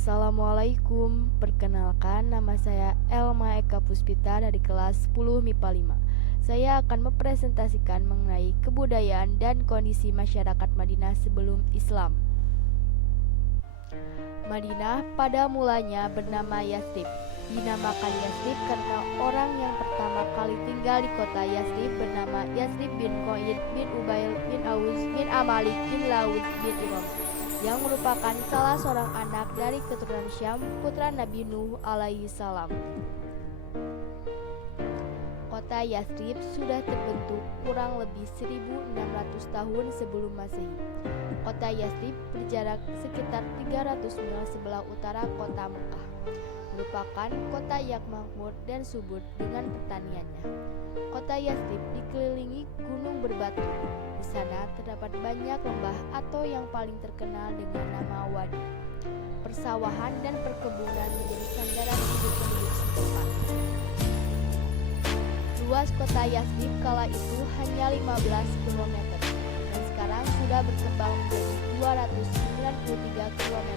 Assalamualaikum, perkenalkan nama saya Elma Eka Puspita dari kelas 10 MIPA 5. Saya akan mempresentasikan mengenai kebudayaan dan kondisi masyarakat Madinah sebelum Islam. Madinah pada mulanya bernama Yathrib. Dinamakan Yathrib karena orang yang pertama kali tinggal di kota Yathrib bernama Yathrib bin Qaid bin Ubail bin Aus bin Amalik bin Laud bin Iram, yang merupakan salah seorang anak dari keturunan Syam, putra Nabi Nuh alaihi salam. Kota Yathrib sudah terbentuk kurang lebih 1600 tahun sebelum Masehi. Kota Yathrib berjarak sekitar 300 mil sebelah utara kota Mekah, merupakan kota yang makmur dan subur dengan pertaniannya. Kota Yathrib dikelilingi gunung berbatu. Di sana terdapat banyak lembah atau yang paling terkenal dengan nama wadi. Persawahan dan perkebunan menjadi sandaran hidup penduduk setempat. Luas kota Yathrib kala itu hanya 15 km dan sekarang sudah berkembang menjadi 293 km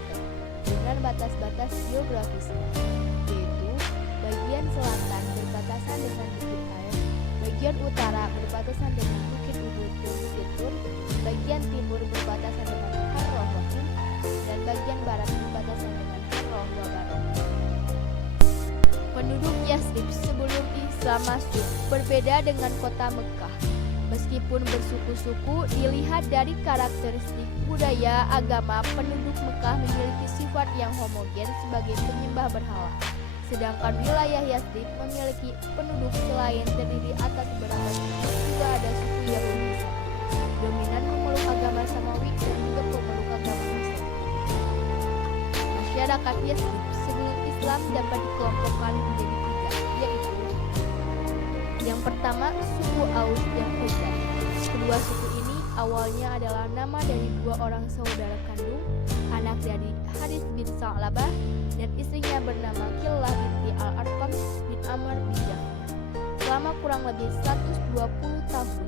dengan batas-batas geografisnya, yaitu bagian selatan berbatasan dengan Bukit Air, bagian utara berbatasan dengan Bukit Uhud dan Bukit Tur, bagian timur berbatasan dengan Harroh Wasim, dan bagian barat berbatasan dengan Harroh Wabarak. Penduduk Yathrib sebelum Islam masuk berbeda dengan kota Mekah. Meskipun bersuku-suku, dilihat dari karakteristik budaya agama, penduduk Mekah memiliki sifat yang homogen sebagai penyembah berhala. Sedangkan wilayah Yathrib memiliki penduduk selain terdiri atas beberapa suku, juga ada suku Yahudi dominan memeluk agama Samawi dan juga pemeluk agama Islam. Masyarakat Yathrib sebelum Islam dapat dikelompokkan menjadi tiga, yaitu yang pertama suku Aus dan Khazraj. Kedua suku ini awalnya adalah nama dari dua orang saudara kandung, anak dari Harits bin Sa'labah dan istrinya bernama Killah binti Al-Arqam bin Amr bin Jafar. Selama kurang lebih 120 tahun,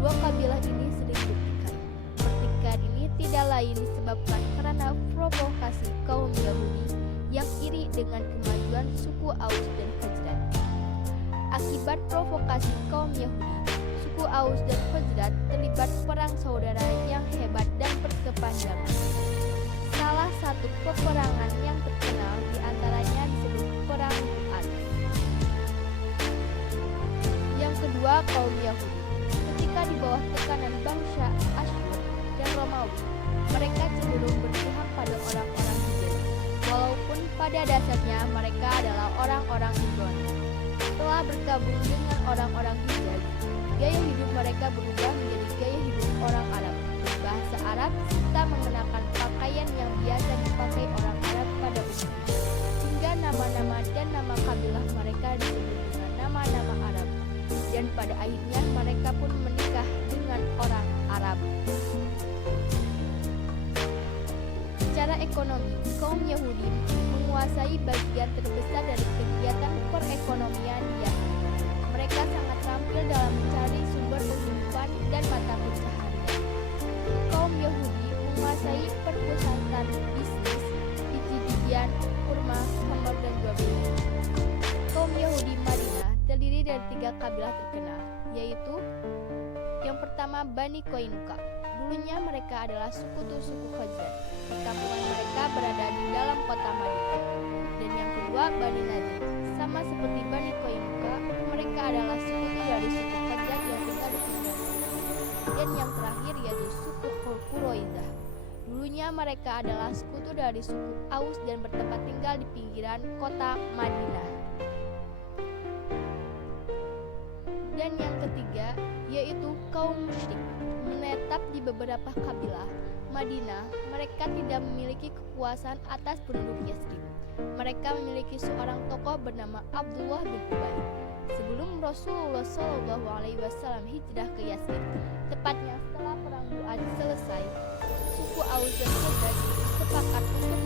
dua kabilah ini sering bertikai. Pertikaian ini tidak lain disebabkan karena provokasi kaum Yahudi yang iri dengan kemajuan suku Aus dan Khazraj. Akibat provokasi kaum Yahudi, suku Aus dan Khazraj terlibat perang saudara yang hebat dan berkepanjangan. Salah satu peperangan yang terkenal diantaranya disebut Perang Bu'ad. Yang kedua, kaum Yahudi. Ketika di bawah tekanan bangsa Asyur dan Romawi, mereka cenderung berpihak pada orang-orang Hijaz, walaupun pada dasarnya mereka adalah orang-orang Ibrani. Setelah bergabung dengan orang-orang Hijaz, gaya hidup mereka berubah menjadi gaya hidup orang Arab, berbahasa Arab, serta mengenakan pakaian yang biasa dipakai orang Arab pada umumnya, hingga nama-nama dan nama kabilah mereka disebut dengan nama-nama Arab, dan pada akhirnya mereka pun menikah dengan orang Arab. Secara ekonomi, kaum Yahudi menguasai bagian terbesar dari kegiatan perekonomian di Yathrib. Mereka sangat terampil dalam mencari sumber penghidupan dan mata pencaharian. Kaum Yahudi menguasai perpusatan bisnis, biji-bijian, kurma, khamr, dan jual beli. Kaum Yahudi Madinah terdiri dari tiga kabilah terkenal, yaitu yang pertama Bani Qainuqa. Dulunya mereka adalah sekutu-suku Khazraj. Perkampungan mereka berada di dalam kota Madinah. Dan yang kedua Bani Nadir. Sama seperti Bani Qainuqa, mereka adalah sekutu dari suku Khazraj yang tinggal di pinggiran. Dan yang terakhir yaitu suku Quraidah. Dulunya mereka adalah sekutu dari suku Aus dan bertempat tinggal di pinggiran kota Madinah. Dan yang ketiga yaitu kaum musyrik. Menetap di beberapa kabilah Madinah, mereka tidak memiliki kekuasaan atas penduduk Yathrib. Mereka memiliki seorang tokoh bernama Abdullah bin Ubay. Sebelum Rasulullah SAW hijrah ke Yathrib, tepatnya setelah perang Bu'ad selesai, suku Aus dan Khazraj sepakat untuk